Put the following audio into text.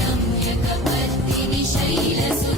रम्यकपर्तिनि शैलसु